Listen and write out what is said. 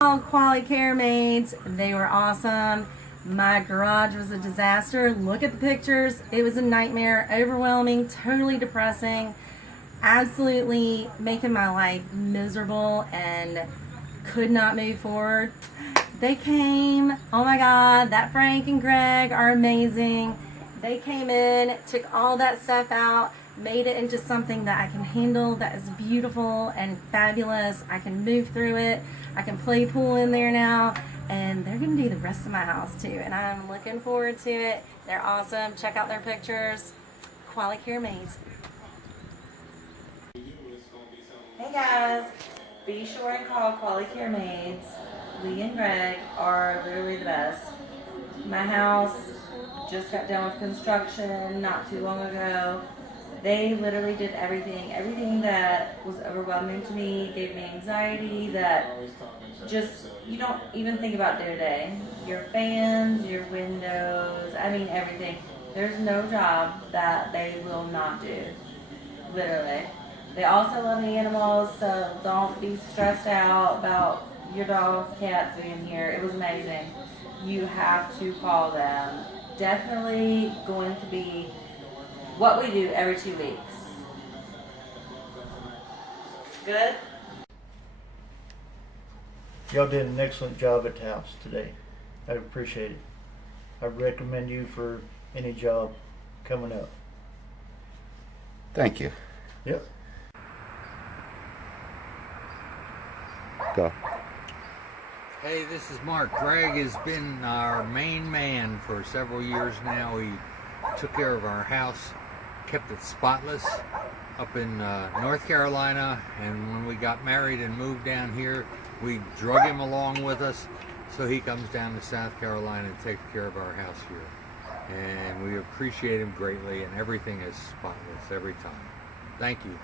Qualicare Maids. They were awesome. My garage was a disaster. Look at the pictures. It was a nightmare, overwhelming, totally depressing, absolutely making my life miserable and could not move forward. They came. Oh my God, that Frank and Greg are amazing. They came in, took all that stuff out, made it into something that I can handle, that is beautiful and fabulous. I can move through it. I can play pool in there now, and they're going to do the rest of my house too, and I'm looking forward to it. They're awesome. Check out their pictures. Qualicare Maids. Hey guys, be sure and call Qualicare Maids. Lee and Greg are literally the best. My house just got done with construction not too long ago. They literally did everything that was overwhelming to me, gave me anxiety, that just you don't even think about day to day. Your fans, your windows, I mean everything. There's no job that they will not do, literally. They also love animals, so don't be stressed out about your dogs, cats being here. It was amazing. You have to call them. Definitely going to be what we do every 2 weeks. Good? Y'all did an excellent job at the house today. I appreciate it. I recommend you for any job coming up. Thank you. Yep. Go. Hey, this is Mark. Greg has been our main man for several years now. He took care of our house, kept it spotless up in North Carolina, and when we got married and moved down here, we drug him along with us so he comes down to South Carolina and takes care of our house here. And we appreciate him greatly, and everything is spotless every time. Thank you.